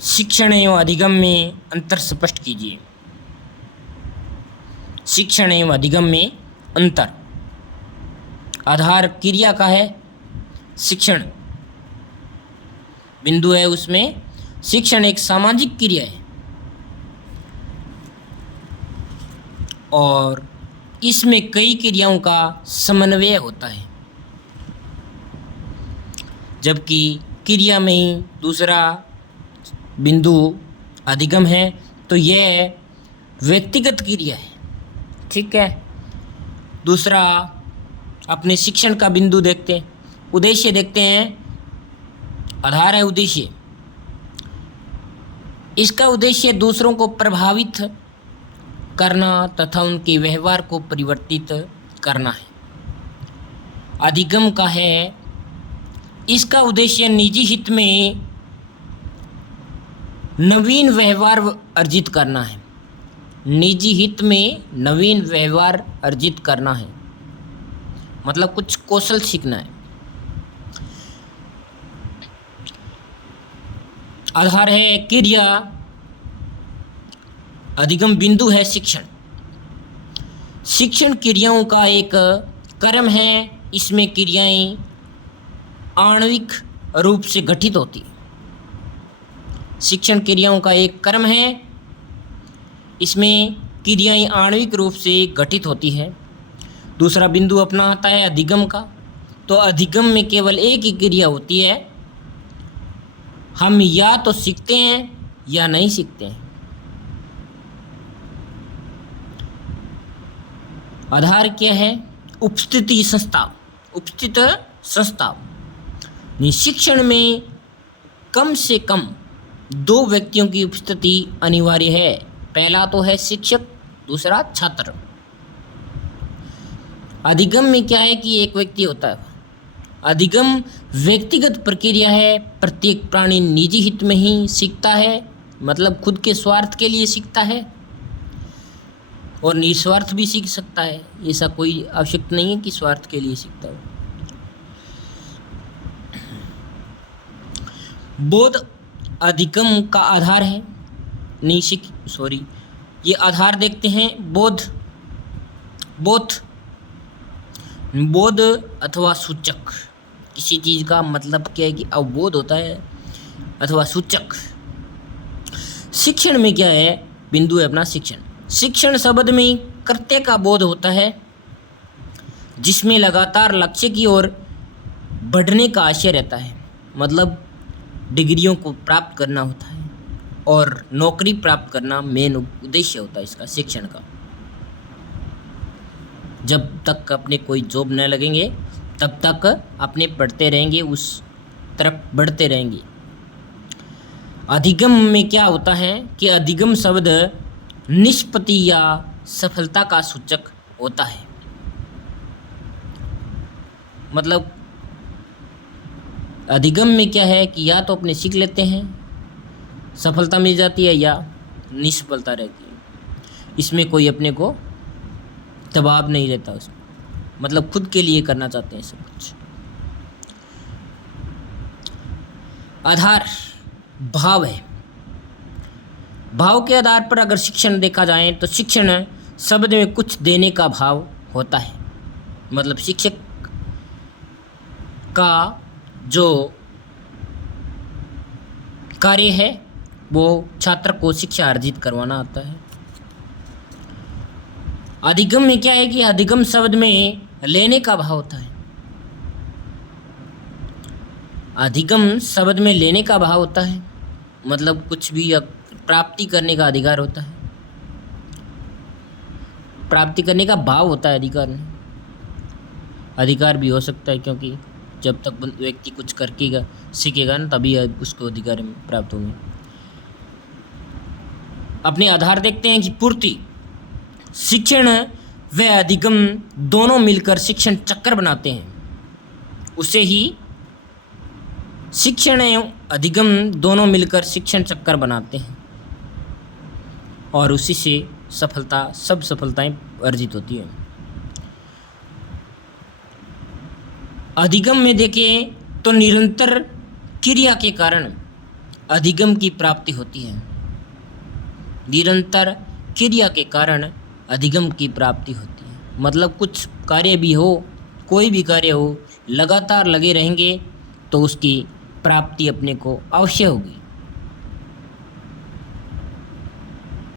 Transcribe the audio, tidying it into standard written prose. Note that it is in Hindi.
शिक्षण एवं अधिगम में अंतर स्पष्ट कीजिए। शिक्षण एवं अधिगम में अंतर। आधार क्रिया का है, शिक्षण बिंदु है, उसमें शिक्षण एक सामाजिक क्रिया है और इसमें कई क्रियाओं का समन्वय होता है, जबकि क्रिया में ही दूसरा बिंदु अधिगम है, तो यह व्यक्तिगत क्रिया है। ठीक है। दूसरा अपने शिक्षण का बिंदु देखते हैं, उद्देश्य देखते हैं। आधार है उद्देश्य। इसका उद्देश्य दूसरों को प्रभावित करना तथा उनके व्यवहार को परिवर्तित करना है। अधिगम का है, इसका उद्देश्य निजी हित में नवीन व्यवहार अर्जित करना है। निजी हित में नवीन व्यवहार अर्जित करना है, मतलब कुछ कौशल सीखना है। आधार है क्रिया, अधिगम बिंदु है शिक्षण। शिक्षण क्रियाओं का एक क्रम है, इसमें क्रियाएं आणविक रूप से गठित होती हैं। शिक्षण क्रियाओं का एक क्रम है, इसमें क्रियाएं आणविक रूप से गठित होती है। दूसरा बिंदु अपना आता है अधिगम का, तो अधिगम में केवल एक ही क्रिया होती है, हम या तो सीखते हैं या नहीं सीखते हैं। आधार क्या है? उपस्थिति संस्था। उपस्थित संस्था। शिक्षण में कम से कम दो व्यक्तियों की उपस्थिति अनिवार्य है। पहला तो है शिक्षक, दूसरा छात्र। अधिगम में क्या है कि एक व्यक्ति होता है। अधिगम व्यक्तिगत प्रक्रिया है, प्रत्येक प्राणी निजी हित में ही सीखता है, मतलब खुद के स्वार्थ के लिए सीखता है और निस्वार्थ भी सीख सकता है। ऐसा कोई आवश्यक नहीं है कि स्वार्थ के लिए सीखता हो। बोध अधिगम का आधार है। ये आधार देखते हैं। बोध अथवा सूचक। किसी चीज़ का मतलब क्या है कि अवबोध होता है अथवा सूचक। शिक्षण में क्या है? बिंदु है अपना शिक्षण। शिक्षण शब्द में कर्तव्य का बोध होता है, जिसमें लगातार लक्ष्य की ओर बढ़ने का आशय रहता है, मतलब डिग्रियों को प्राप्त करना होता है और नौकरी प्राप्त करना मेन उद्देश्य होता है इसका, शिक्षण का। जब तक अपने कोई जॉब न लगेंगे तब तक अपने पढ़ते रहेंगे, उस तरफ बढ़ते रहेंगे। अधिगम में क्या होता है कि अधिगम शब्द निष्पत्ति या सफलता का सूचक होता है, मतलब अधिगम में क्या है कि या तो अपने सीख लेते हैं, सफलता मिल जाती है, या निष्फलता रहती है। इसमें कोई अपने को दबाव नहीं रहता उसमें, मतलब खुद के लिए करना चाहते हैं सब कुछ। आधार भाव है। भाव के आधार पर अगर शिक्षण देखा जाए तो शिक्षण शब्द में कुछ देने का भाव होता है, मतलब शिक्षक का जो कार्य है वो छात्र को शिक्षा अर्जित करवाना आता है। अधिगम में क्या है कि अधिगम शब्द में लेने का भाव होता है। अधिगम शब्द में लेने का भाव होता है, मतलब कुछ भी प्राप्ति करने का अधिकार होता है। प्राप्ति करने का भाव होता है अधिकार में। अधिकार भी हो सकता है, क्योंकि जब तक व्यक्ति कुछ करके सीखेगा ना तभी उसको अधिकार प्राप्त होंगे। अपने आधार देखते हैं कि पूर्ति। शिक्षण व अधिगम दोनों मिलकर शिक्षण चक्र बनाते हैं, उसे ही शिक्षण एवं अधिगम दोनों मिलकर शिक्षण चक्र बनाते हैं और उसी से सब सफलताएं अर्जित होती हैं। अधिगम में देखें तो निरंतर क्रिया के कारण अधिगम की प्राप्ति होती है। निरंतर क्रिया के कारण अधिगम की प्राप्ति होती है। मतलब कुछ कार्य भी हो, कोई भी कार्य हो, लगातार लगे रहेंगे तो उसकी प्राप्ति अपने को अवश्य होगी।